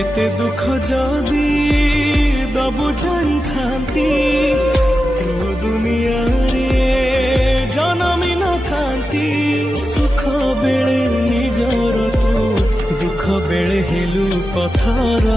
एते दुख जदि दबु जाई थांती तू दुनिया रे जनमी न थांती सुख बेले निजर तू दुख बेले हेलु पथर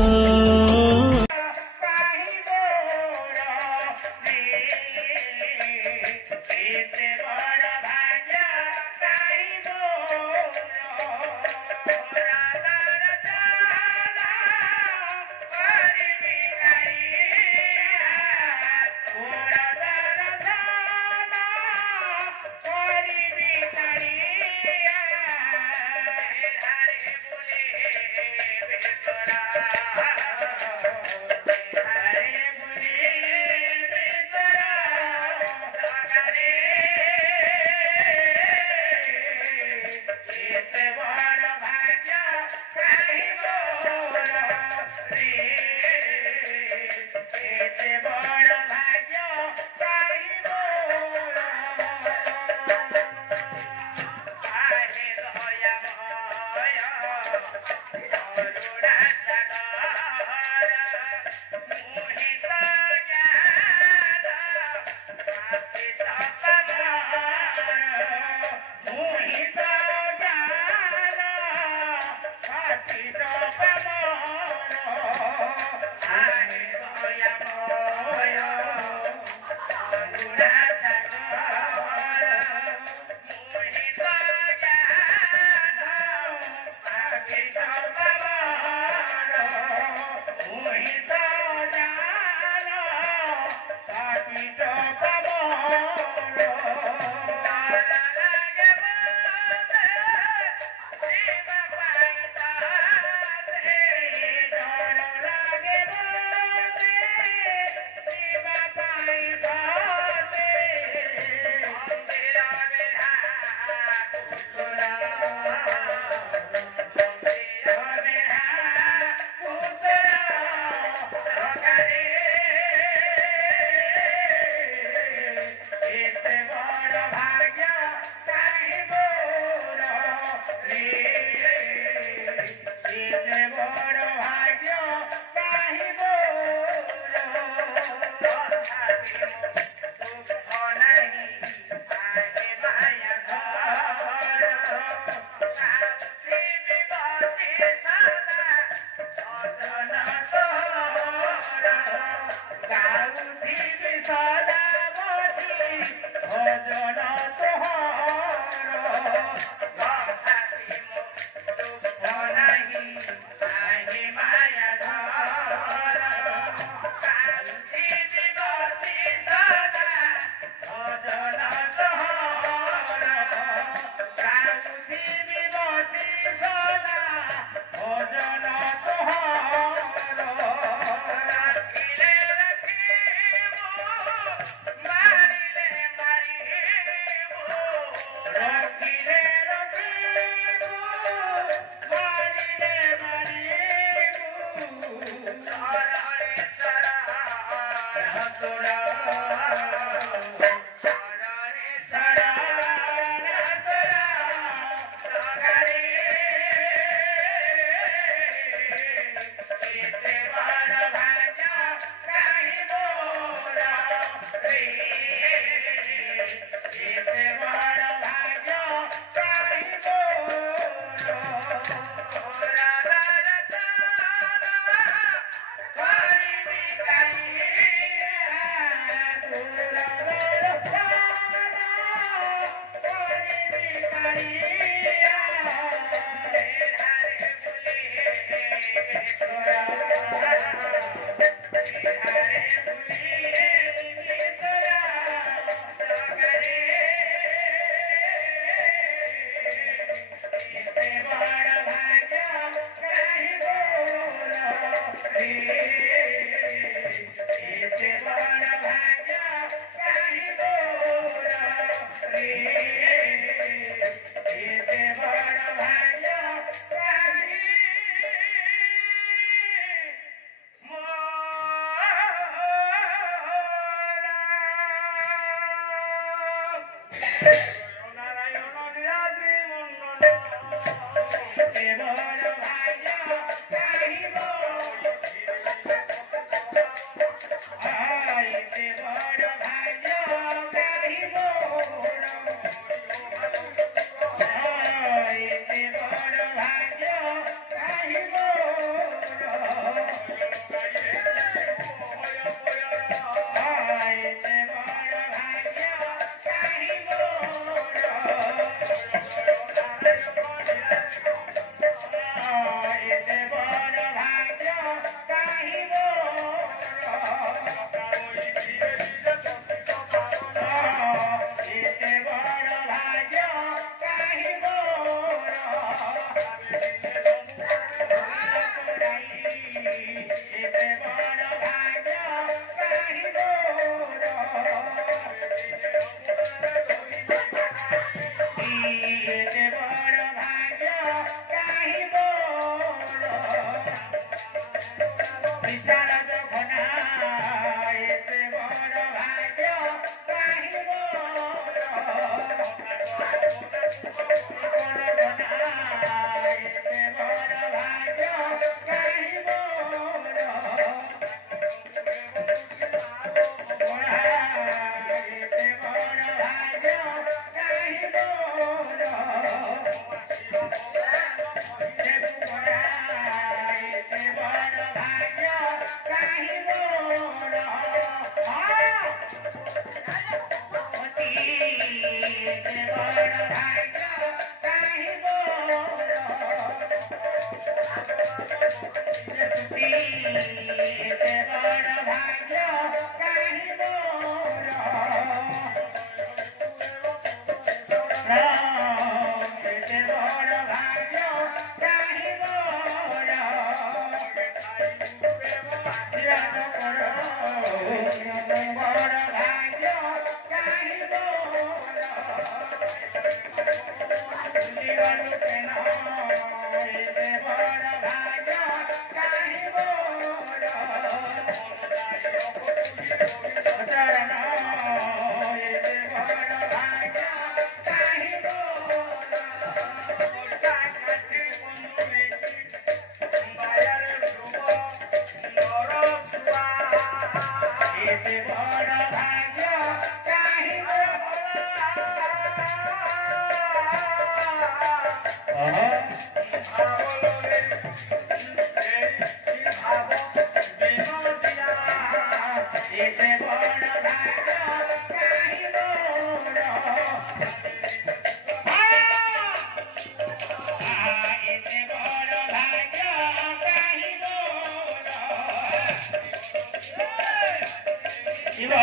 ଶିବ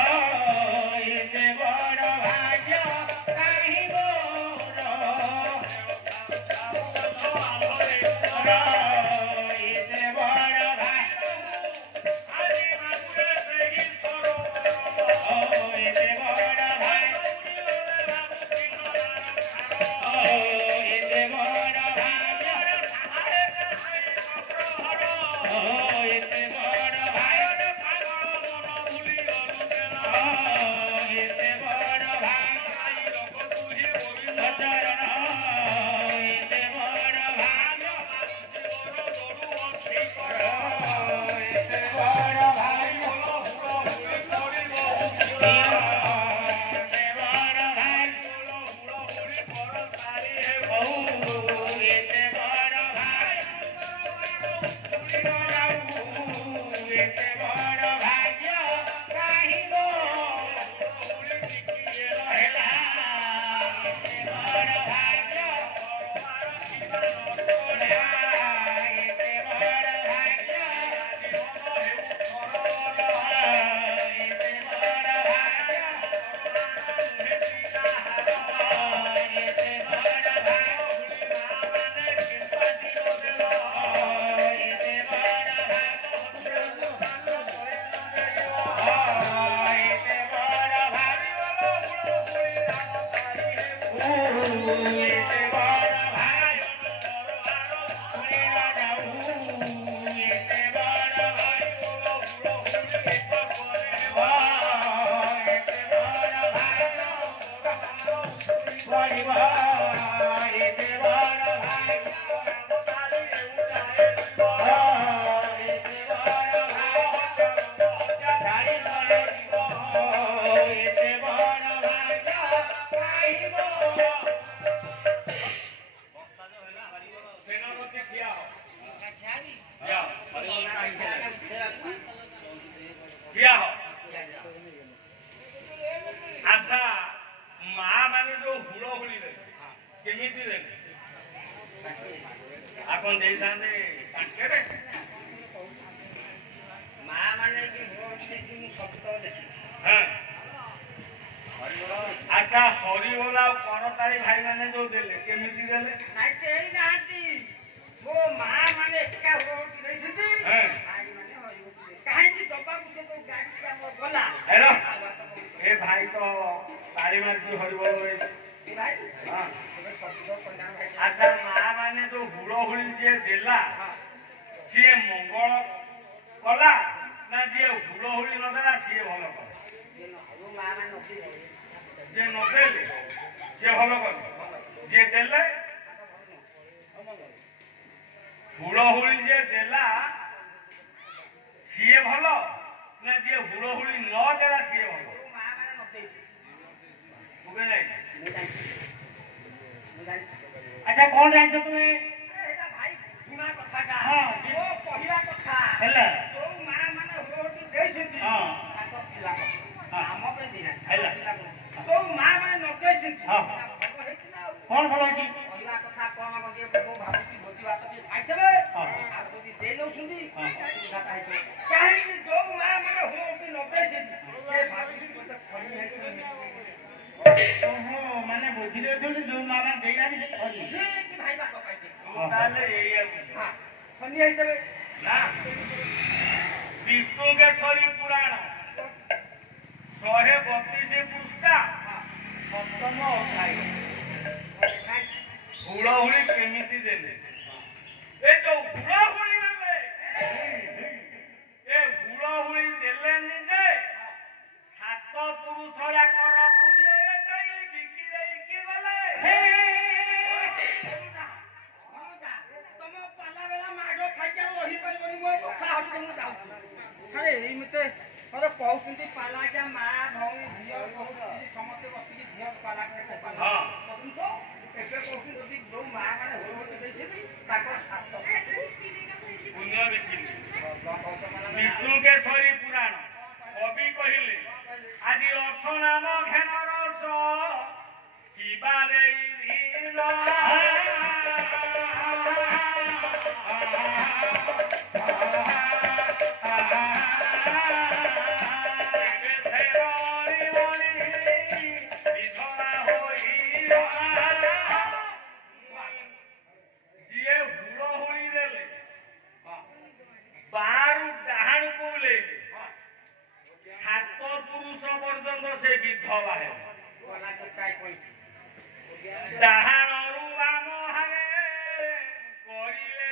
ଏତେ ବଡ଼ ଭାଗ୍ୟ କାହିଁ ମୋର ଏତେ ବଡ଼ ଭାଗ୍ୟ ଆଜି ବାବୁରେ ସେହି ସରୋବର ଏତେ ବଡ଼ ଭାଗ୍ୟ ଏତେ ବଡ଼ ଭାଗ୍ୟ ଏତେ ବଡ଼ ଭାଗ୍ୟ ଏତେ ବଡ଼ ଭାଗ୍ୟ ଚରଣ ଏତେ ବଡ଼ ଭାଗ୍ୟ ଏତେ ବଡ଼ ଭାଗ୍ୟ আচ্ছা মা মানে যে হুড়হুড়ি দেবে কেমিতি দেবে এখন ଦେଇଥାନ୍ତେ ପାଖରେ ମା ମାନେ କି ଦେଇଛି ମୁଁ ସବୁ ତ ଦେଖିଛି। ହଁ ଆଚ୍ଛା ହରିବୋଲ ଆଉ କରତାଳି ଭାଇ ମାନେ ଯୋଉ ଦେଲେ କେମିତି ଦେଲେ ନାଇଁ ଦେଇ ନାହାନ୍ତି ମୋ ମା ମାନେ ଏକା ହୁଅନ୍ତି ଦେଇଛନ୍ତି ଭାଇ ମାନେ ହରିବୋଲ କାହିଁକି ଦବାକୁ ସେ ଯୋଉ ଗାଡି ଆମର ଗଲା ଏ ଭାଇ ତ ତାଳି ମାରିକି ହରିବୋଲ ଭାଇ ହଁ ସବୁ କଲ୍ୟାଣ ଭାଇ ଆଚ୍ଛା ମା ମାନେ ଯୋଉ ହୁଳହୁଳି ଯିଏ ଦେଲା ସିଏ ମଙ୍ଗଳ କଲା ନା ଯିଏ ହୁଳହୁଳି ନଦେଲା ସିଏ ଭଲ କଲା ମା ମାନେ ଯିଏ ନଦେଲେ ସିଏ ଭଲ କଲେ ଯିଏ ଦେଲେ ହୁଳହୁଳି ଯିଏ ଦେଲା ସିଏ ଭଲ ନା ଯିଏ ହୁଳହୁଳି ନ ଦେଲା ସିଏ ଭଲ ମା ମାନେ ନଦେଇଛି ବୁଝେ ନାଇଁ ଆଚ୍ଛା କଣ ଜାଣିଛ ତୁମେ ଏଇଟା ଭାଇ ଶୁଣା କଥାଟା ହଁ ମୋ କହିବା କଥା ହେଲା ଯୋଉ ମା ମାନେ ହୁଳହୁଳି ଦେଇଛନ୍ତି ହଁ ତାଙ୍କ ପିଲା ଆମ ପାଇଁ ଦେଇନାହାନ୍ତି ହେଲା ଯୋଉ ମା ମାନେ ନଦେଇଛନ୍ତି ହଁ ଭଲ ହେଇଛି ନା ଆଉ କଣ ଭଲ ହେଇଛି କହିବା କଥା କଣ ଟିକେ ମୁଁ ଭାବୁଛି ଭୋଜି ଭାତ ଟିକେ ଖାଇଦେବେ ହଁ ଆଉ ଯଦି ଦେଇ ଦଉଛନ୍ତି ହଁ। ଅସୁବିଧାଟା ହେଇଯିବ କାହିଁକି ଯୋଉ ମା ମାନେ ହୁଳହୁଳି ନଦେଇଛନ୍ତି ସେ ଭାବିକି ମୋତେ ଖଣି ହେଇଛନ୍ତି ଓହୋ ମାନେ ବୁଝିଲେ ଯୋଉ ମାମା ଦେଇନାହାନ୍ତି ସେ ଖଲି ଠିକ ଭାଇ ବାପ ପାଇছে ତାହେଲେ ଏଇଆ ହଁ ଖନି ହେଇଥିବେ ନା ବିଷ୍ଣୁକେଶରୀ ପୁରାଣ 132 ପୃଷ୍ଠା 7ମ ଅଧ୍ୟାୟ ହୁଳହୁଳି କେମିତି ଦେଲେ ଏ ଯୋଉ ହୁଳହୁଳି ଦେଲେ ଏ ହୁଳହୁଳି ଦେଲେନି ଯେ 7 ପୁରୁଷ ଯାକର ପୁଣ୍ୟ ଏଟାଇ ବିକି ଦେଇକି ଗଲେ ତମ ପାଲା ବେଳା ମାଡ଼ ଖାଇକି ଆଉ ରହିପାରିବନି ମୁଁ ବର୍ଷା ହଉଛି ମୁଁ ଯାଉଛି ଖାଲି ଏମିତି ମତେ କହୁଛନ୍ତି ପାଲା ଆଜ୍ଞା ମା ଭଉଣୀ ଝିଅ କହୁଛନ୍ତି ସମସ୍ତେ ବସିକି ଝିଅ ପାଲା ଏବେ କହୁଛନ୍ତି ଯଦି ଯୋଉ ମା ମାନେ ହୁଳହୁଳି ଦେଇଛନ୍ତି ତାଙ୍କର ସାତ ପୁଣ୍ୟ ବିକିଲେ ବିଷ୍ଣୁକେଶରୀ ପୁରାଣ କବି କହିଲେ ଆଜି ରସ ନାମ ଘେନ ରସ କିବାରେ ସେ ବିଧବା ହେବ ଗଲା ଗୋଟାଏ ପଇସା ଡାହାଣରୁ ବାମ ହାରେ କରିଲେ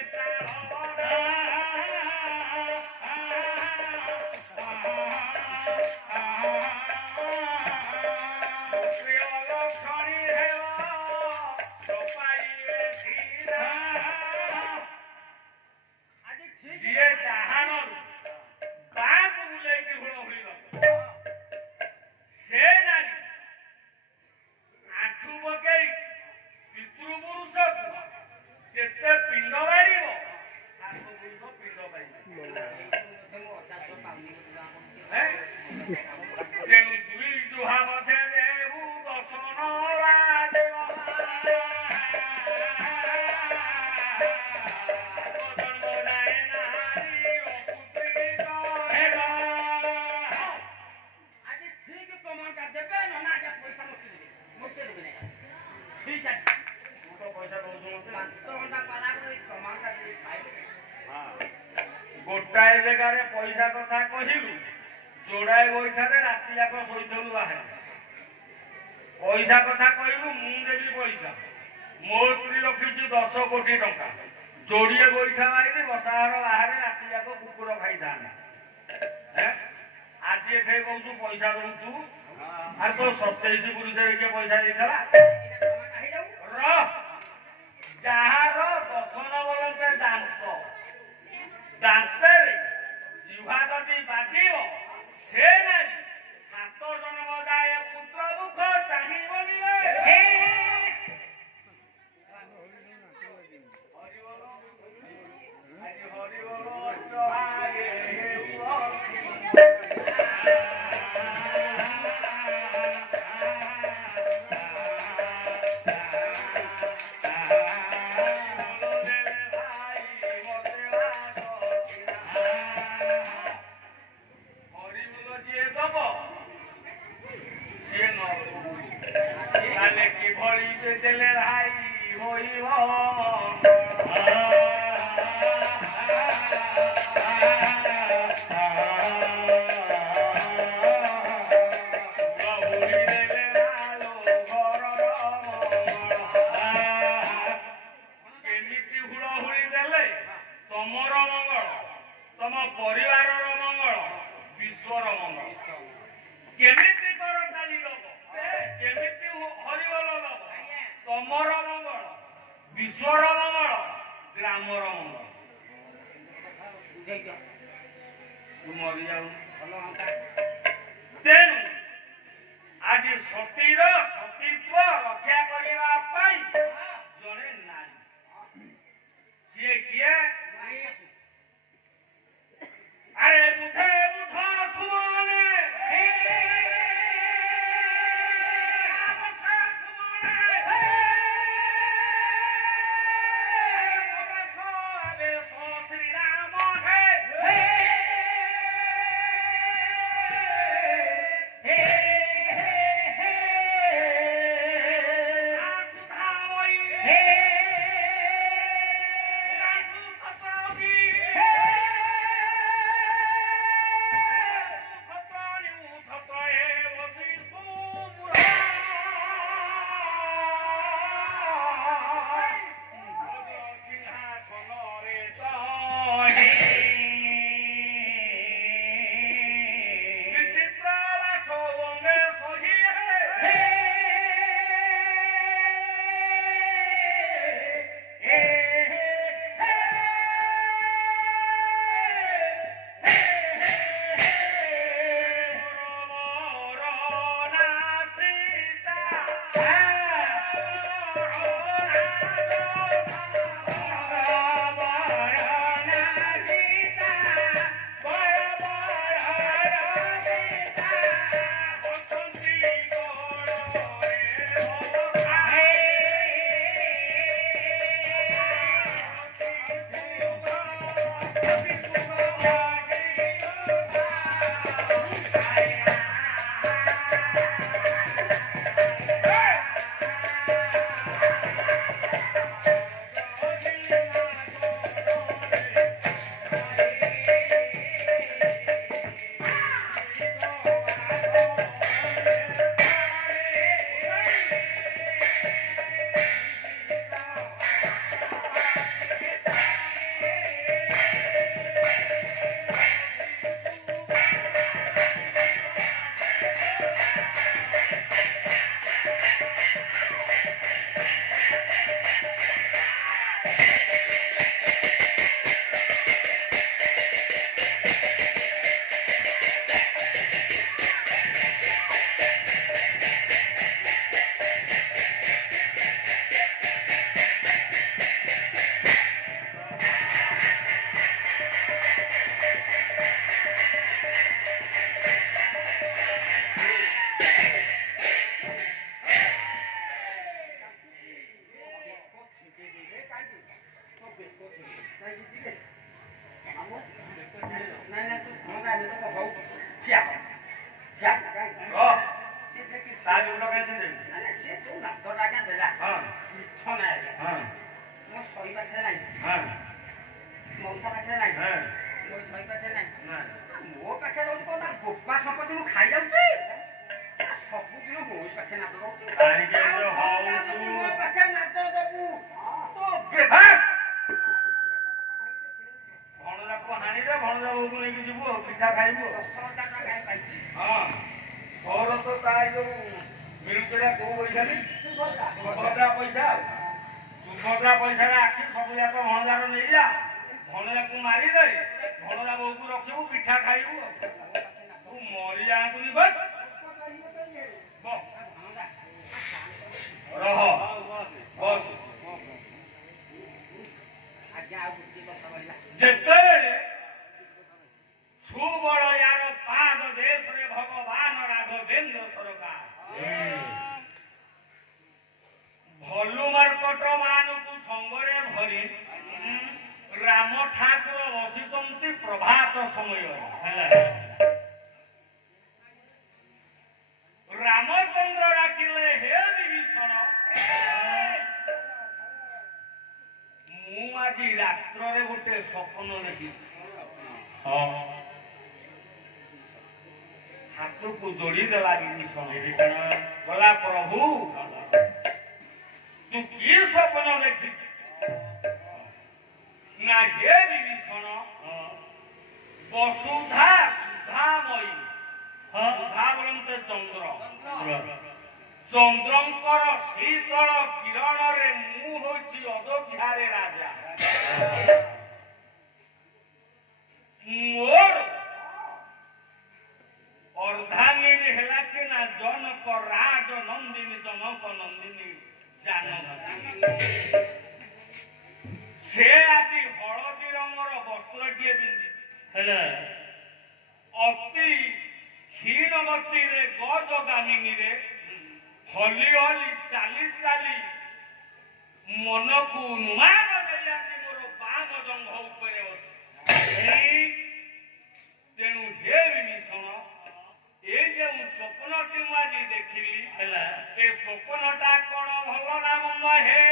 ଲକ୍ଷଣୀ ହେବ ଚପାଇଲେ ଆଜି ଠିକ ଯିଏ ଡାହାଣରୁ ବାଁକୁ ବୁଲେଇକି ହୁଳହୁଳି ଦବ ସେ ନାରୀ ଆଣ୍ଠୁ ପକେଇ ପିତୃପୁରୁଷକୁ ଯେତେ ପିଣ୍ଡ ବାଢିବ ସାତ ପୁରୁଷ ପିଣ୍ଡ ପାଇବ ତେଣୁ ଦୁଇ ଜୁହା ମଧ୍ୟରେ ଦର୍ଶନ ଆଜି ଠିକ ପ୍ରମାଣଟା ଦେବେ ନନା ଆଜ୍ଞା ପଇସା ମୋତେ ଦେବେ ନାହିଁ ଠିକ ଅଛି ପଇସା ଦଉଛୁ ମତେ 5 ଘଣ୍ଟା ପାଲା କରି ପ୍ରମାଣଟା ଦେଇ ପାଇଲେ ଗୋଟାଏ ଜାଗାରେ ପଇସା କଥା କହିଲୁ ଯୋଡ଼ାଏ ଗୋଇଠାରେ ରାତି ଯାକ ଶୋଇଥିଲୁ ବାହାରେ ପଇସା କଥା କହିଲୁ ମୁଁ ଦେବି ପଇସା ମୋ ସ୍ତ୍ରୀ ରଖିଛି 10 କୋଟି ଟଙ୍କା ଯୋଡ଼ିଏ ଗୋଇଠା ମାରିଲି ବସାଘର ବାହାରେ ରାତି ଯାକ କୁକୁର ଖାଇଥାନ୍ତା ଆଜି ଏଠେ କହୁଛୁ ପଇସା ଦବୁ ତୁ ଆରେ ତୋ 27 ପୁରୁଷରେ କିଏ ପଇସା ଦେଇଥିଲା ର ଯାହାର ଦଶନ ବୋଲନ୍ତେ ଦାନ୍ତରେ ଜିହ୍ବା ଯଦି ବାଜିବ ସେ ନାରୀ 7 ଜନ୍ମ ଯାଏ ପୁତ୍ର ମୁଖ ଚାହିଁବନି କିଭଳି ଦେଲେ ଭାଇ ହୋଇବ କେମିତି ହୁଳହୁଳି ଦେଲେ ତମର ମଙ୍ଗଳ ତମ ପରିବାରର ମଙ୍ଗଳ ବିଶ୍ୱର ମଙ୍ଗଳ କେମିତି କରତାଳି ଦବ କେମିତି ହରିବୋଲ ଦବ ତମର ମଙ୍ଗଳ ବିଶ୍ୱର ମଙ୍ଗଳ ଗ୍ରାମର ମଙ୍ଗଳ ତୁ ମରିଯାଉ ତେଣୁ ଆଜି ସତୀର ସତୀତ୍ୱ ରକ୍ଷା କରିବା ପାଇଁ ଜଣେ ନାରୀ ସିଏ କିଏ ଆରେ ବୁଝେ ବୁଝ ସୁମନେ ବହି ପାଖେ ନାହିଁ ନା ମୋ ପାଖେ ରହୁଛି କଣ ତା ଗୋପା ସମ୍ପତ୍ତି ମୁଁ ଖାଇ ଯାଉଛି ସବୁଦିନ ବହି ପାଖେ ନାଟ ରହୁଛି କାହିଁକି ଏତେ ମୋ ହଉଛୁ ପାଖେ ନାଟ ଦେବୁ ତୋ ଭଣଜାକୁ ହାଣିଦେ ଭଣଜା ବୋଉକୁ ନେଇକି ଯିବୁ ଆଉ ପିଠା ଖାଇବୁ ଆଉ 10,000 ଟଙ୍କା କାଇଁ ପାଇଛି ହଁ ତୋର ତ ତା ଯୋଉ ମିଳୁଥିଲା କୋଉ ପଇସା ନି ସୁଭଦ୍ରା ପଇସା ଆଉ ସୁଭଦ୍ରା ପଇସାରେ ଆଖି ସବୁ ଯାକ ଭଣଜାର ନେଇଯା ଭଣଜାକୁ ମାରିଦେ ଭଣଜା ବୋଉକୁ ରଖିବୁ ପିଠା ଖାଇବୁ ଆଉ ତୁ ମରିଯାଆନ୍ତୁନି ବସ ରହ ବସ ଆଜ୍ଞା ଆଉ ଗୋଟିଏ କଥା କହିଲା ଯେତେବେଳେ ସୁବଳ ୟାର ପାଦ ଦେଶରେ ଭଗବାନ ରାଘବେନ୍ଦ୍ର ସରକାର ଭଲୁ ମାର୍କଟ ମାନଙ୍କୁ ସଙ୍ଗରେ ଧରି ରାମ ଠାକୁର ବସିଛନ୍ତି ପ୍ରଭାତ ସମୟରେ ରାମଚନ୍ଦ୍ର ଡାକିଲେ ହେ ବିଭୀଷଣ ମୁଁ ଆଜି ରାତ୍ରରେ ଗୋଟେ ସ୍ୱପ୍ନ ଦେଖିଛି ହାତକୁ ଯୋଡ଼ିଦେଲା ବିଭୀଷଣ ଗଲା ପ୍ରଭୁ ତୁ କି ସ୍ୱପ୍ନ ଦେଖିଛୁ ନା ହେ ବିଭୀଷଣ ବସୁଧା ସୁଧାମୟୀ ସୁଧା ବୋଲନ୍ତେ ଚନ୍ଦ୍ର ଚନ୍ଦ୍ରଙ୍କର ଶୀତଳ କିରଣରେ ମୁଁ ହଉଛି ଅଯୋଧ୍ୟାରେ ରାଜା ମୋର ଅର୍ଦ୍ଧାଙ୍ଗିନୀ ହେଲା କି ନା ଜନକ ରାଜ ନନ୍ଦିନୀ ଜନକ ନନ୍ଦିନୀ ଜାନକୀ ସେ ଆଜି ହଳଦୀ ରଙ୍ଗର ବସ୍ତ୍ରଟିଏ ପିନ୍ଧି ଅତି କ୍ଷୀଣମତିରେ ଗଜଗାମିନୀରେ ହଲି ହଲି ଚାଲି ଚାଲି ମନକୁ ଉନ୍ମାଦ ଦେଇ ଆସି ମୋର ବାମ ଜଙ୍ଘ ଉପରେ ବସି ତେଣୁ ହେ ବିଭୀଷଣ ଏ ଯେଉଁ ସ୍ୱପ୍ନଟି ମୁଁ ଆଜି ଦେଖିଲି ଏ ସ୍ୱପ୍ନଟା କଣ ଭଲ ନା ମନ୍ଦ ହେ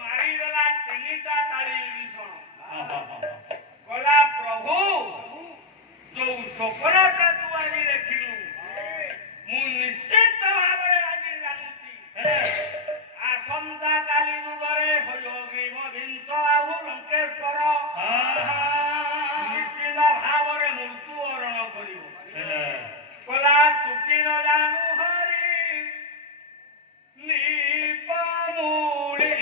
ମାରିଦେଲା 3ଟା ତାଳି ବିଭୀଷଣ କହିଲା ପ୍ରଭୁ ଯୋଉ ସ୍ୱପ୍ନଟା ତୁ ଆଜି ଦେଖିଲୁ ମୁଁ ନିଶ୍ଚିତ ଭାବରେ ଆଜି ଜାଣୁଛି ଆସନ୍ତା କାଲି ଯୁଗରେ ହୟଗ୍ରୀବ ବିଂଶ ଆଉ ଲଙ୍କେଶ୍ୱର ନିଶ୍ଚିତ ଭାବରେ ମୃତ୍ୟୁ ବରଣ କରିବ କହିଲା ତୁ କି ନ ଜାଣୁ ହରି ନିପମୂଳି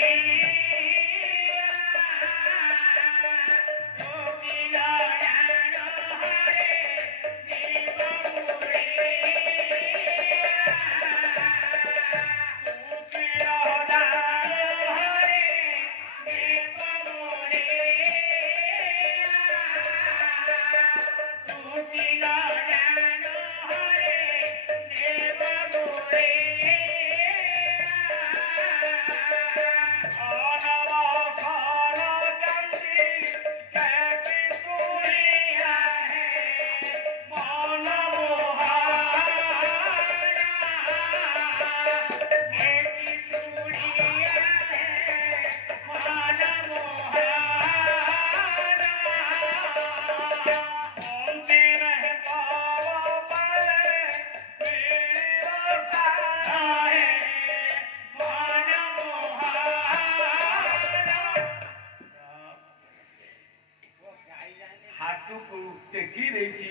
ହାତକୁ ଟେକି ଦେଇଛି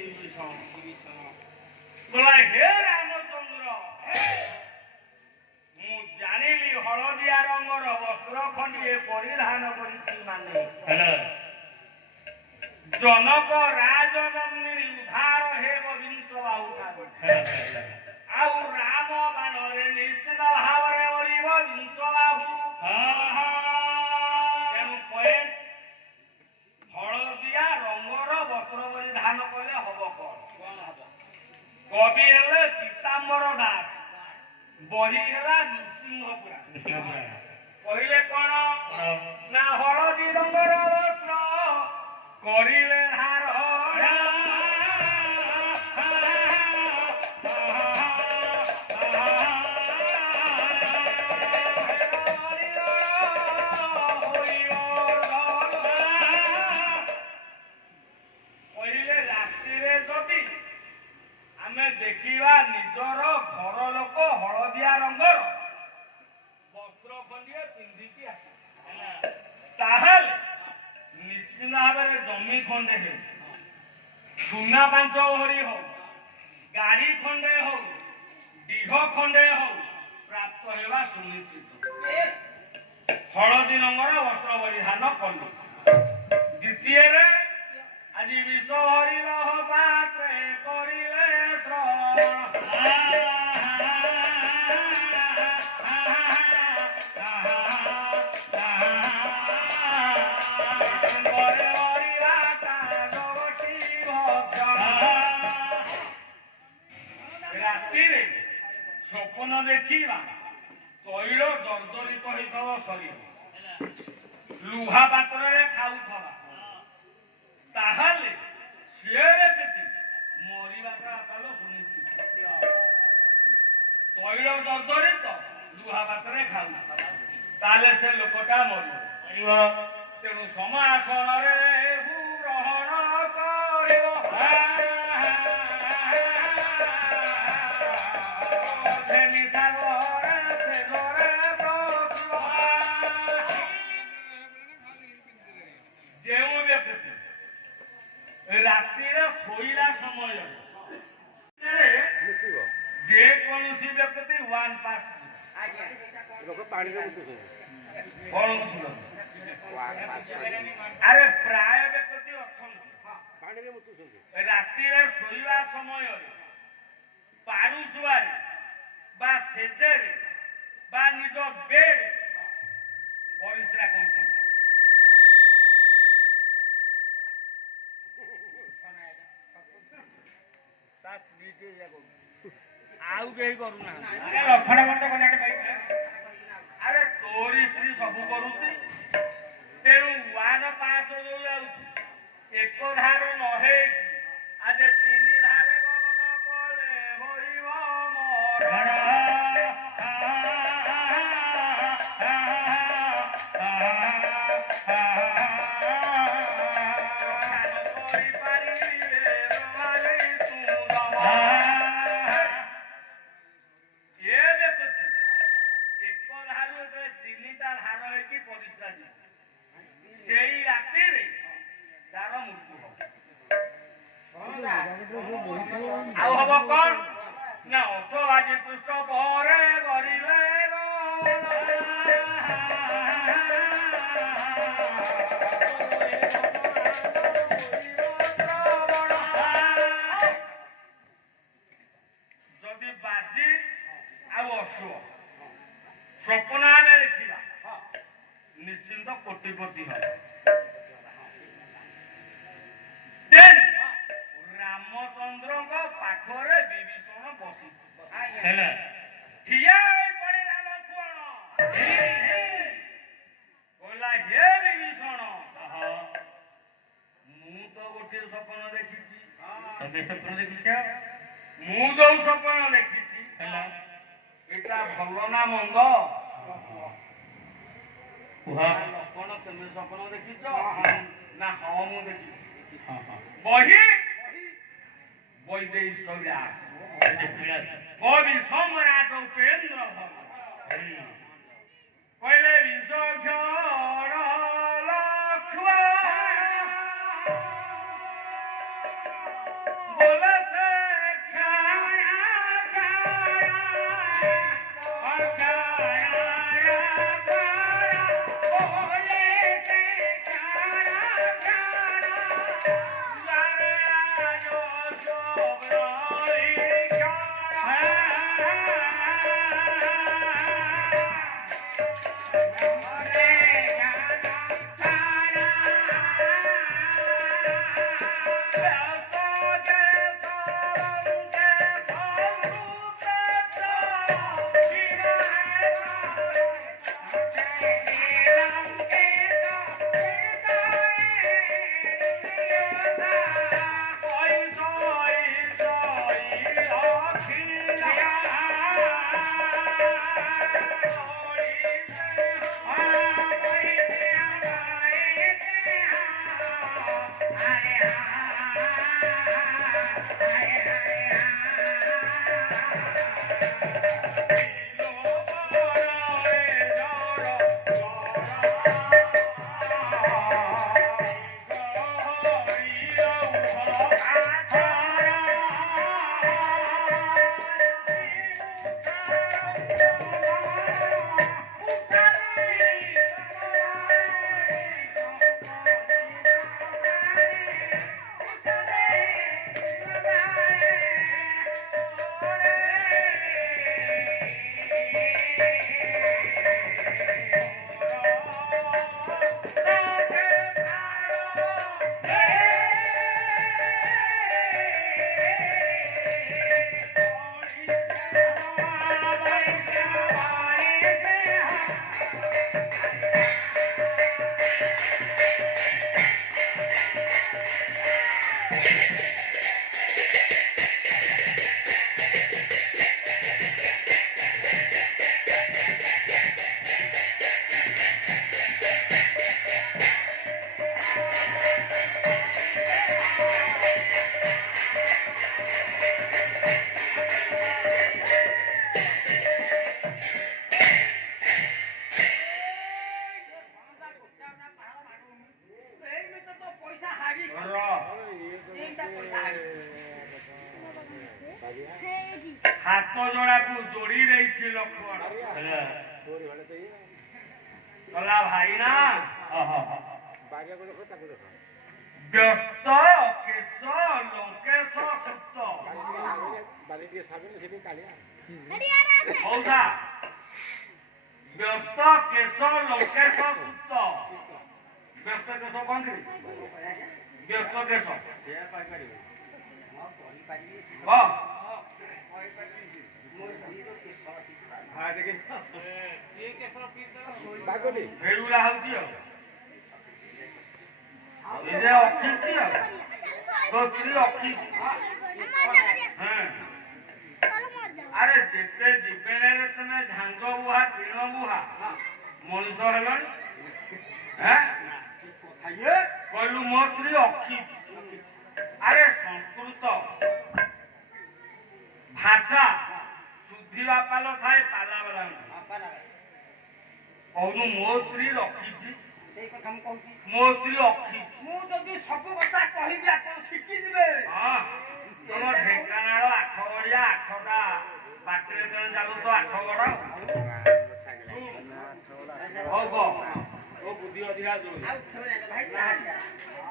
କହିଲା ହେ ରାମଚନ୍ଦ୍ର ମୁଁ ଜାଣିଲି ହଳଦିଆ ରଙ୍ଗର ବସ୍ତ୍ର ଖଣ୍ଡିଏ ପରିଧାନ କରିଛି ମାନେ ଜନକ ରାଜନନ୍ଦିନୀ ଉଦ୍ଧାର ହେବ ବିଂଶ ବାହୁଠାରୁ ଆଉ ରାମ ବାଣରେ ନିଶ୍ଚିତ ଭାବରେ ମରିବ ବିଂଶ ବାହୁ ତେଣୁ ପଏଣ୍ଟ ହଳଦିଆ ରଙ୍ଗର ବସ୍ତ୍ର ପରିଧାନ କଲେ ହବ କଣ କବି ହେଲେ ପୀତାମ୍ବର ଦାସ ବହି ହେଲା ନୃସିଂହ ପୁରାଣ କହିଲେ କଣ ନା ହଳଦୀ ରଙ୍ଗର ବସ୍ତ୍ର କରିଲେ ଧାରଣ ପିନ୍ଧିକି ଆସ ତାହେଲେ ନିଶ୍ଚିତ ଭାବରେ ଜମି ଖଣ୍ଡେ ହେଉ ସୁନା 5 ଭରି ହଉ ଗାଡ଼ି ଖଣ୍ଡେ ହଉ ଦୀଘ ଖଣ୍ଡେ ହଉ ପ୍ରାପ୍ତ ହେବା ସୁନିଶ୍ଚିତ। ହଳଦୀ ରଙ୍ଗର ବସ୍ତ୍ର ପରିଧାନ କଲୁ। ଦ୍ୱିତୀୟରେ ଆଜି ବିଷ ହରିର ପାତ୍ରେ କରିଲେ ଶ୍ରବଣ ରାତିରେ ସ୍ୱପ୍ନ ଦେଖିବା ତୈଳ ଜର୍ଜରିତ ହୋଇଥିବ ଶରୀର ଲୁହା ପାତ୍ରରେ ଖାଉଥିବା ତାହେଲେ ସିଏ ବ୍ୟକ୍ତି ମରିବାଟା ଆକାଲ ସୁନିଶ୍ଚିତ। ତୈଳ ଜର୍ଜରିତ ଲୁହା ପାତ୍ରରେ ଖାଉଥିବା ତାହେଲେ ସେ ଲୋକଟା ମରିବ। ତେଣୁ ସମାସନରେ ଗ୍ରହଣ କରିବ। ଯେଉଁ ବ୍ୟକ୍ତି ରାତିରେ ଶୋଇଲା ସମୟରେ ଯେକୌଣସି ବ୍ୟକ୍ତି 1 ପାସ୍ କଣ ବୁଝୁଛନ୍ତି? ଆରେ ପ୍ରାୟ ବ୍ୟକ୍ତି ଅଛନ୍ତି ରାତିରେ ଶୋଇବା ସମୟରେ ପାରୁଶୁଆରେ ବା ସେଜରେ ବା ନିଜ ବେଡ୍ ପରିସ୍ରା କରୁଛନ୍ତି। ଆଉ କେହି କରୁନାହାନ୍ତି। ଆରେ ତୋରି ସ୍ତ୍ରୀ ସବୁ କରୁଛି। ତେଣୁ 1 ପାସ୍ ଯୋଉ ଯାଉଛି 1 ଧାର ନ ହେଇକି ଆଜ 3 ଧାରେ ଗମନ କଲେ ହୋଇବ ମରଣ। ସେଇ ରାତିରେ ତାର ମୃତ୍ୟୁ ହବ। ଆଉ ହବ କଣ ନା ଅଶ୍ୱବାଜି ପୃଷ୍ଠ ପରେ କରିଲେ ଯଦି ବାଜି ଆଉ ଅଶ୍ୱ ସ୍ୱପ୍ନ ଆମେ ଦେଖିବା ନିଶ୍ଚିନ୍ତ କୋଟିପତି ହବ। ରାମଚନ୍ଦ୍ରଙ୍କ ପାଖରେ ବିଭୀଷଣ ବସି ଠିଆ ହୋଇ ପଡିଲା ଲକ୍ଷ୍ମଣ କହିଲା ହେ ବିଭୀଷଣ ମୁଁ ତ ଗୋଟିଏ ସ୍ୱପ୍ନ ଦେଖିଛି। ମୁଁ ଯୋଉ ସ୍ୱପ୍ନ ଦେଖିଛି ଏଟା ଭଲ ନା ମନ୍ଦ? ଲକ୍ଷ୍ମଣ ତମେ ସ୍ୱପ୍ନ ଦେଖିଛ ନା? ହଁ ମୁଁ ଦେଖିଛି। ବହି ବୈଦେଶ୍ୱର କବି ସମ୍ରାଟ ଉପେନ୍ଦ୍ର କହିଲେ ବିଷକ୍ଷଣ ଲକ୍ଷ୍ମଣ ବୋଲେ ସେ ହାତ ଯୋଡ଼ାକୁ ଯୋଡ଼ି ଦେଇଛି ଲକ୍ଷ୍ମଣ। କହିଲା ଭାଇନା ବ୍ୟସ୍ତ କେଶ ଲଙ୍କେଶ ସୁପ୍ତ। ମଉସା ବ୍ୟସ୍ତ କେଶ ଲଙ୍କେଶ ସୁପ୍ତ। ବ୍ୟସ୍ତ କେଶ କହନ୍ତି ବ୍ୟସ୍ତ କେଶ ହେଇଗୁଡ଼ା ହଉଛି ଆଉ ଏଇଟା ଅଖିଛି ଆଉ ତୋ ସ୍ତ୍ରୀ ଅଖିଛି। ଆରେ ଯେତେ ଜୀବନରେ ତମେ ଝାଞ୍ଜ ବୁହା ଟିଣ ବୁହା ମଣିଷ ହେଲଣି। କହିଲୁ ମୋ ସ୍ତ୍ରୀ ଅଖିଛି। ଆରେ ସଂସ୍କୃତ ଭାଷା ଶୁଦ୍ଧିବା ପାଲ ଥାଏ ପାଲା ବେଲା କହୁନୁ ମୋ ସ୍ତ୍ରୀ ରଖିଛି ସେଇ କଥା ମୁଁ କହୁଛି। ମୋ ସ୍ତ୍ରୀ ଅଖିଛି। ମୁଁ ଯଦି ସବୁ କଥା କହିବି ଆପଣ ଶିଖିଯିବେ। ହଁ ତମ ଢେଙ୍କାନାଳ ଆଠଗଡ଼ିଆ ଆଠଟା ବାଟରେ ଜଣେ ଚାଲୁଛ ଆଠଗଡ଼। ହଉ କହ ତୋ ବୁଦ୍ଧି ଅଧିକା ଯୋଉ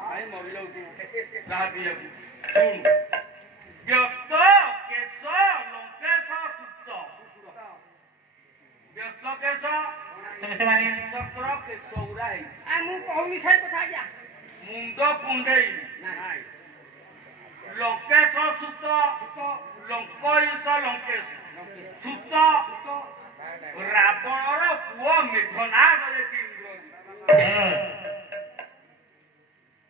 ଭାଇ ମରିଯାଉଛୁ ଯାହା ଦିଆକୁ ଶୁଣୁ ବ୍ୟସ୍ତ କେଶ ଲଙ୍କେଶ ସୁପ୍ତ। ବ୍ୟସ୍ତ କେଶ ଚକ୍ର କେଶ ଗୁରା ହେଇଛି। ମୁଁ କହୁନି ସେଇ କଥା ଆଜ୍ଞା। ମୁଣ୍ଡ କୁଣ୍ଡେଇ ଲଙ୍କେଶ ସୁତ ଲଙ୍କଇଶ ଲଙ୍କେଶ ସୁତ ରାବଣର ପୁଅ ମେଘନାଦ ଦେଖି ଇନ୍ଦ୍ର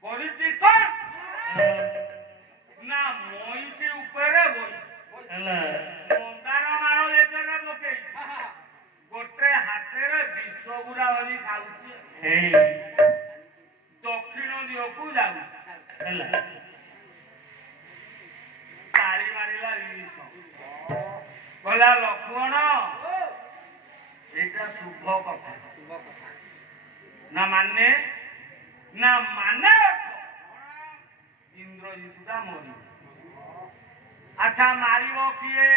କରିଛି କଣ ନା ମଇଁଷି ଉପରେ ବହି ମନ୍ଦାର ମାଳ ଏକରେ ପକେଇ ଗୋଟେ ହାତରେ ବିଷ ଗୁରା ଧରି ଖାଉଛି। ଦକ୍ଷିଣ ଦିଗକୁ ଯାଉ ତାଳି ମାରିଲା ବିଷ। କହିଲା ଲକ୍ଷ୍ମଣ ଏଇଟା ଶୁଭ କଥା ନା ମାନେ ଇନ୍ଦ୍ରଜିତୁଟା ମରିବ। ଆଚ୍ଛା ମାରିବ କିଏ?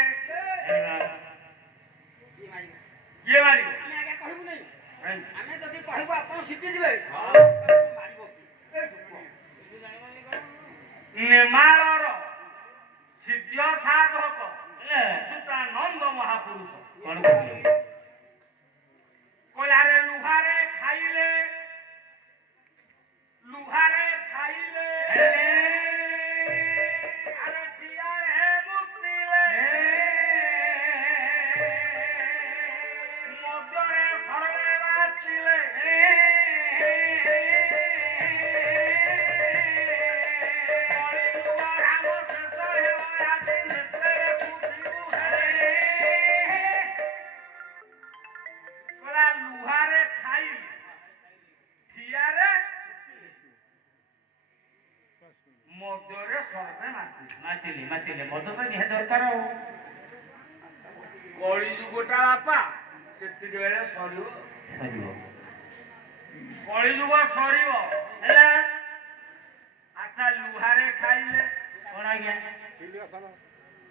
କିଏ ମାରିବ? ଆମେ ଆଜ୍ଞା କହିବୁ ନାହିଁ। ଆମେ ଯଦି କହିବୁ ଆପଣ ଶିଖିଯିବେ। ନେମାଳର ସିଦ୍ଧ ସାଧକ ଅଚ୍ୟୁତାନନ୍ଦ ମହାପୁରୁଷ କଣ କହିଲେ ଲୁହାରେ ଖାଇଲେ ଆରେ ଠିଆରେ ମୁତିଲେ ମଦରେ ସରରେ ବାଚିଲେ ଲୁହାରେ ଖାଇଲେ ଠିଆରେ ମଦରେ ସର୍ବେ ମାତିଲେ ମଦ ତ ନିହାତି ଦରକାର। ଆଉ କଳି ଯୁଗଟା ବାପା ସେତିକି ବେଳେ ସରିବ। କଳି ଯୁଗ ସରିବ ହେଲା। ଆଚ୍ଛା ଲୁହାରେ ଖାଇଲେ କଣ ଆଜ୍ଞା?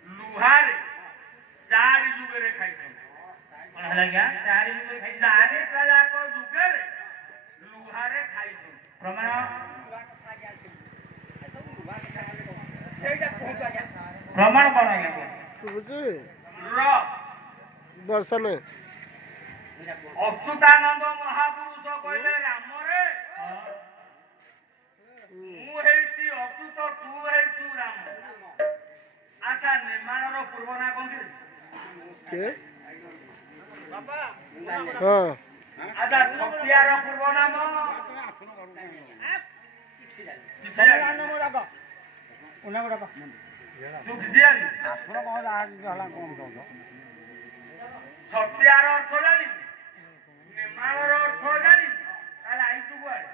ଲୁହାରେ ଚାରି ଯୁଗରେ ଖାଇଛନ୍ତି। କଣ ହେଲା ଆଜ୍ଞା? ଚାରିଟା ଯାକ ଯୁଗରେ ଲୁହାରେ ଖାଇଛନ୍ତି। ପ୍ରମାଣ ପ୍ରମାଣ କଣ ଆଜ୍ଞା? ଦର୍ଶନ ଅଚ୍ୟୁତାନନ୍ଦ ମହାପୁରୁଷ କହିଲେ ରାମରେ ମୁଁ ହେଇଛି ଅଚ୍ୟୁତ ତୁ ହେଇଛୁ ରାମ। ଆଚ୍ଛା ନେମାଳର ପୂର୍ବ ନାଁ କଣ କି? ଆଚ୍ଛା ଛତିଆର ପୂର୍ବ ନାମ ଛତିଆର ଅର୍ଥ ଜାଣି ନେମାଳର ଅର୍ଥ ଜାଣି ତାହେଲେ ଆଇଛୁ କୁଆଡେ?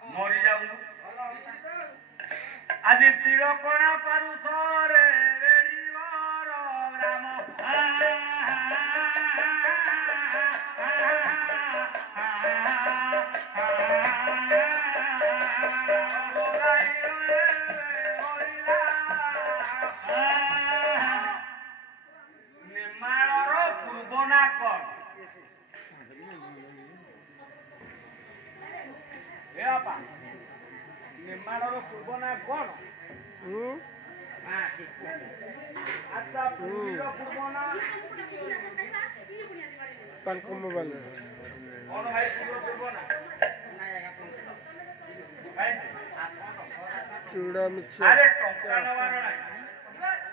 ମରିଯାଉନୁ। ଆଜି ତିଳକଣା ପାରୁଷରେ ରେଡ଼ିବର ରାମ ବାପା ନିର୍ମାଣର ପୂର୍ବ ନାଁ କ'ଣ? ଆଚ୍ଛା ପୁରୀର ପୂର୍ବ ନାଁ ତାଙ୍କ ମୋବାଇଲ କ'ଣ ଭାଇ? ପୁରୀର ପୂର୍ବ ନାଁ ଭାଇ ଚୁଡ଼ା ମିକ୍ସଚର ଆରେ ଟଙ୍କା ନେବାର ନାହିଁ।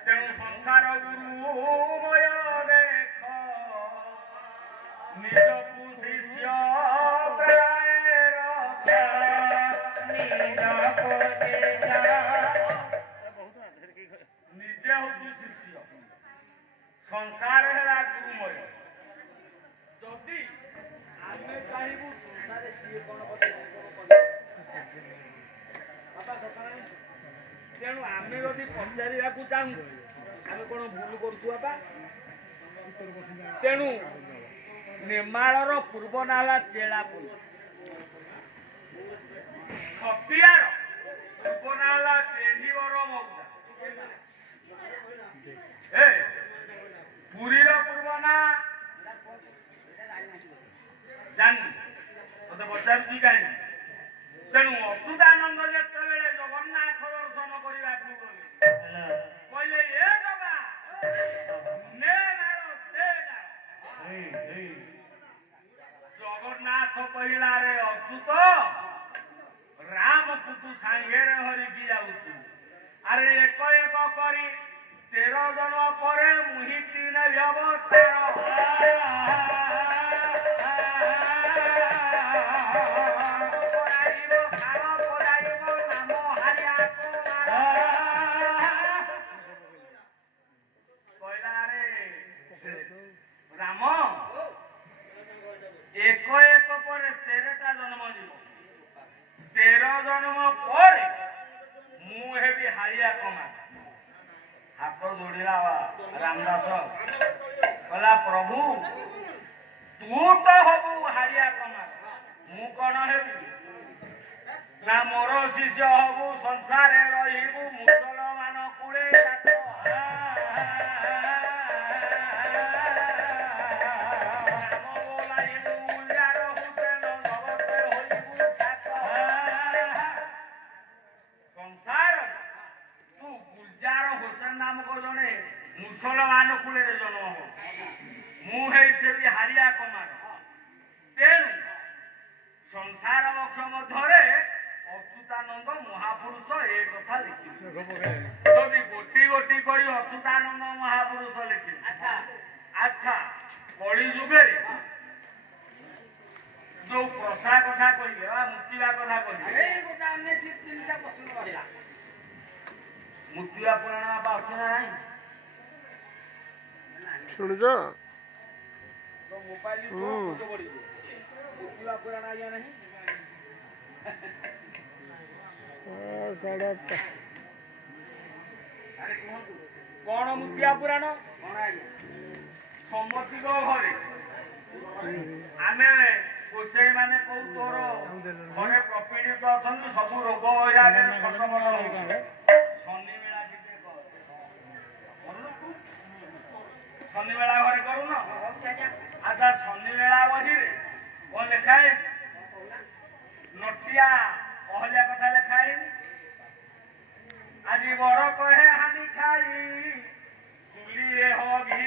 ତେଣୁ ସଂସାର ଗୁରୁମୟ ଦେଖ ନିଜକୁ ଶିଷ୍ୟ ନିଜେ ହଉଛୁ ଶିଷ୍ୟ, ସଂସାର ହେଲା ଗୁରୁମୟ। ଯଦି ଆମେ ଚାହିଁବୁ ସଂସାରରେ କିଏ କ'ଣ ତେଣୁ ଆମେ ଯଦି ପଚାରିବାକୁ ଚାହୁଁ ଆମେ କ'ଣ ଭୁଲ କରୁଛୁ ବାପା? ତେଣୁ ନିର୍ମାଳର ପୂର୍ବ ନାଁ ହେଲା ଚେଳାପୁର, ଛତିଆର ପୂର୍ବ ନାଁ ହେଲା କେଢିବର ମଉଜା, ପୁରୀର ପୂର୍ବ ନାଁ ଜାଣିନି, ତତେ ପଚାରୁଛି କାହିଁକି? ତେଣୁ ଅଚ୍ୟୁତାନନ୍ଦ ଯେତେବେଳେ ଜଗନ୍ନାଥ ଦର୍ଶନ କରିବାକୁ ଗଲେ କହିଲେ ଏ ଜଗା ନେ ନାଳ ଦେ ନାଳ। ଜଗନ୍ନାଥ କହିଲା ରେ ଅଚ୍ୟୁତ ରାମକୁ ତୁ ସାଙ୍ଗରେ ଧରିକି ଯାଉଛୁ, ଆରେ ଏକ ଏକ କରି 13 ଜଣ ପରେ ମୁହିଁଟି ନେବି ଅବତାର। ରାମ ଏକ ଏକ ପରେ 13ଟା ଜନ୍ମ ଯିବ, 13 ଜନ୍ମ ପରେ ମୁଁ ହେବି ହାଳିଆ କମା। ହାତ ଯୋଡ଼ିଲା ରାମଦାସ କହିଲା ପ୍ରଭୁ ତୁ ତ ହବୁ ହାଳିଆ କମା, ମୁଁ କ'ଣ ହେବି? ନା ମୋର ଶିଷ୍ୟ ହବୁ, ସଂସାରେ ରହିବୁ ମୁସଲମାନ କୁଳେ ନାମକ ଜଣେ ମୁସଲମାନ କୁଳରେ ଜନ୍ମ ହବ, ମୁଁ ହେଇଥିଲି ହାରିଆ କମାର। ତେଣୁ ସଂସାର ବକ୍ଷ ମଧ୍ୟରେ ଅଚ୍ୟୁତାନନ୍ଦ ମହାପୁରୁଷ ଏ କଥା ଲେଖିଲେ। ଯଦି ଗୋଟି ଗୋଟି କରି ଅଚ୍ୟୁତାନନ୍ଦ ମହାପୁରୁଷ ଲେଖିଲେ, ଆଚ୍ଛା କଳି ଯୁଗରେ ଯୋଉ ପ୍ରସା କଥା କହିଲେ ବା ମୁକ୍ତିବା କଥା କହିଲେ, ମୁକ୍ତିବା ପୁରାଣ ବାପା ଅଛି ନା ନାହିଁ? ଶୁଣୁଛ? ମୋବାଇଲ ମୁକ୍ତିବା ପୁରାଣ ଆଜ୍ଞା ନାହିଁ? କଣ ମୁକ୍ତିବା ପୁରାଣ? ସମସ୍ତିଙ୍କ ଘରେ ଆମେ ରୋଷେଇ ମାନେ କହୁ ତୋର ଘରେ ପ୍ରପୀଡ଼ିତ ଅଛନ୍ତି, ସବୁ ରୋଗ ବୈରାଗରେ ଛୋଟ ବଡ଼ ହଉଛନ୍ତି, ଶନି ମେଳା ଟିକେ କର। ଶନି ମେଳା ଘରେ କରୁନ? ଆଚ୍ଛା ଶନି ମେଳା ବହିରେ କଣ ଲେଖା ହେଇଛି? ନଟିଆ ଅହଲ୍ୟା କଥା ଲେଖା ହେଇନି? ଆଜି ବଡ କହେ ହାନି ଖାଇ ଚୁଲିରେ ହଗି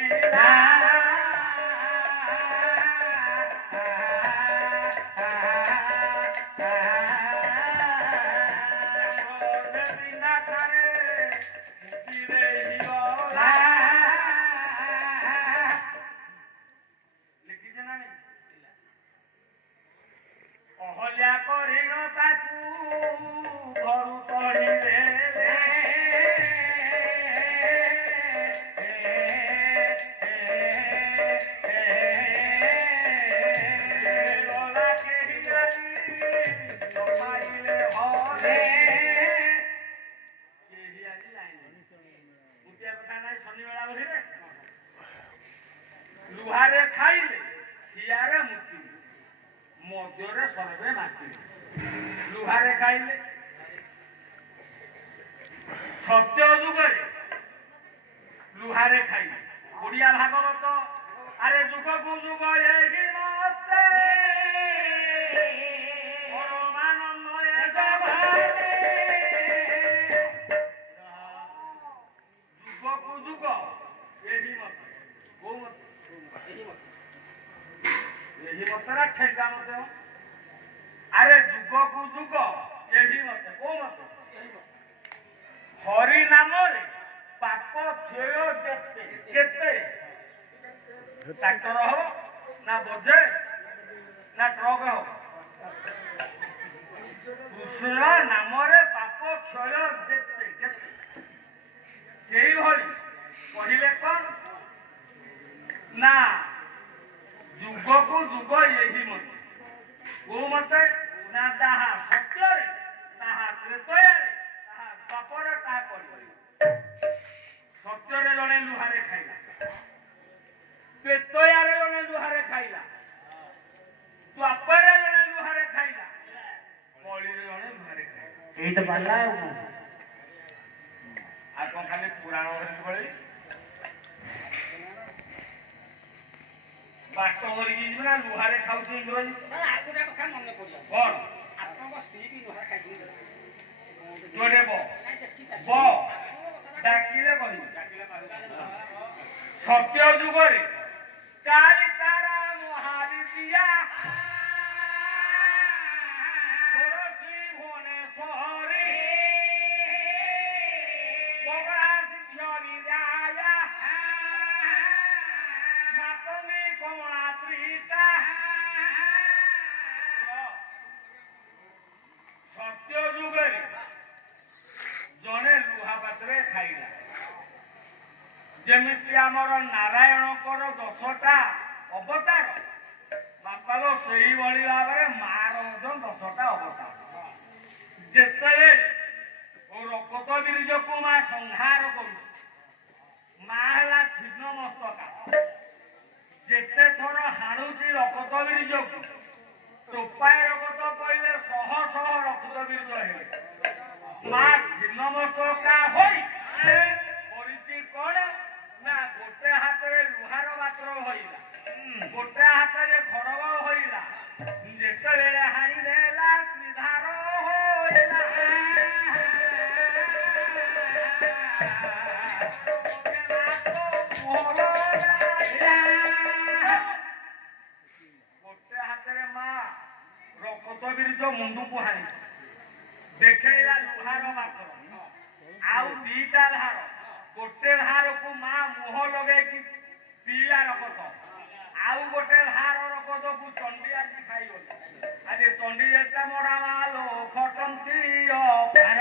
ଅହଲ୍ୟା କରିଣ ତାକୁ ଘରୁ ତଳିଲେ ଲୁହାରେ ଖାଇଲେ ଖିଆରେ ମୁକ୍ତି, ମଧ୍ୟରେ ସର୍ବେ ମାଟି। ଲୁହାରେ ଖାଇଲେ ସତ୍ୟ ଯୁଗରେ ଲୁହାରେ ଖାଇଲେ। ଓଡ଼ିଆ ଭାଗବତ ଆରେ ଯୁଗକୁ ଯୁଗ ଏହି ମତେ ପରମାନନ୍ଦ ଏହି ମତରା ଠେଙ୍ଗା ମତ। ଆରେ ଯୁଗକୁ ଯୁଗ ଏହି ମତ। କୋଉ ମତ? ହରି ନାମରେ ପାପ କ୍ଷୟ ଯେତେ କେତେ? ଟ୍ରାକ୍ଟର ହବ ନା ବୋଝେ ନା ଟ୍ରକ୍ ହବ? କୃଷ୍ଣ ନାମରେ ପାପ କ୍ଷୟ ଯେତେ କେତେ? ସେଇଭଳି କହିଲେ କଣ ନା ଯୁଗକୁ ଯୁଗ ଏହି ମତ। କୋଉ ମତେ? ନା ଯାହା ସତ୍ୟରେ ତାହା ତ୍ରେତୟାରେ ତାହା ଦ୍ୱାପରରେ ତାହା କରିପାରିବ। ସତ୍ୟରେ ଜଣେ ଲୁହାରେ ଖାଇଲା, ତ୍ରେତୟାରେ ଜଣେ ଲୁହାରେ ଖାଇଲା, ଦ୍ୱାପରରେ ଜଣେ ଲୁହାରେ ଖାଇଲା, କଳିରେ ଜଣେ ଲୁହାରେ ଖାଇଲା। ଏଇ ତ ପାଲା ଆଉ କଣ? ଆଉ କଣ ଖାଲି ପୁରାଣ ଧରିକି ପଳେଇବି? ବାଟ ଧରିକି ଯିବି ନା ଲୁହାରେ ଖାଉଛି ଇନ୍ଦ୍ରଜିତ? ଆଉ ଗୋଟେ କଥା ମନେ ପଡିଲା। କଣ? ଆପଣଙ୍କ ସ୍ତ୍ରୀ ବି ଲୁହା ଖାଇଛନ୍ତି। ଯୋଡ଼େ ବ ଡାକିଲେ କହିବି। ସତ୍ୟ ଯୁଗରେ କାଳି ତାରା ମହାବିଦ୍ୟା ଷୋଡ଼ଶୀ ଭୁବନେଶ୍ୱରୀ ବଗଳା ସିଦ୍ଧ ବିଦ୍ୟା ମାତମୀ କମଳା ତ୍ରିକା। ସତ୍ୟ ଯୁଗରେ ଜଣେ ଲୁହା ପାତ୍ରରେ ଖାଇଲା। ଯେମିତି ଆମର ନାରାୟଣଙ୍କର 10ଟା ଅବତାର, ବାପାଲୋ ସେଇଭଳି ଭାବରେ ମାର ମଧ୍ୟ 10ଟା ଅବତାର। ଯେତେବେଳେ ରକତ ବିରିଜକୁ ମା ସଂହାର କରୁଛି, ମା ହେଲା ଛିନ୍ନ ମସ୍ତକା। ଯେତେ ଥର ହାଣୁଛି ରକତ ବିରିଜକୁ, ଟୋପାଏ ରକତ ପଇଲେ ଶହ ଶହ ରକତ ବିରିଜ ହେଲେ। ମା ଛିନ୍ନ ମସ୍ତକା ହୋଇ କରିଛି କଣ ନା ଗୋଟେ ହାତରେ ଲୁହାର ପାତ୍ର ହଇଲା, ଗୋଟେ ହାତରେ ଖଡ଼ଗ ହଇଲା। ଯେତେବେଳେ ହାଣି ଦେଲା ତ୍ରିଧାର ହଇଲା। ଗୋଟେ ହାତରେ ମା ରକତ ବିରିଜ ମୁଣ୍ଡକୁ ହାଣି ଦେଖେଇଲା ଲୁହାର ପାତ୍ର, ଆଉ ଦିଟା ଧାର। ଗୋଟେ ଧାରକୁ ମା ମୁହଁ ଲଗେଇକି ପିଇଲା ରକତ, ଆଉ ଗୋଟେ ଧାର ରକତକୁ ଚଣ୍ଡୀ ଆଜି ଖାଇଗଲା। ଆଜି ଚଣ୍ଡୀ ଏଟା ମଡ଼ା ମାଲୋ ଖଟନ୍ତି ଅପାର।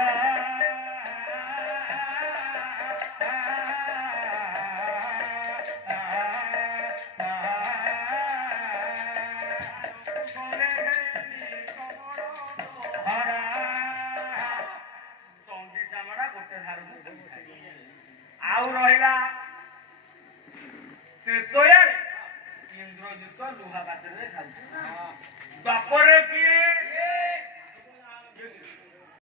ଚଣ୍ଡୀ ଚାମଡ଼ା ଗୋଟେ ଧାରକୁ ଆଉ ରହିଲା ତ୍ରେତୟାରେ ଇନ୍ଦ୍ରଜିତ ଲୁହା ପାତ୍ରରେ ଖାଉଛି। ଦ୍ୱାପରରେ କିଏ?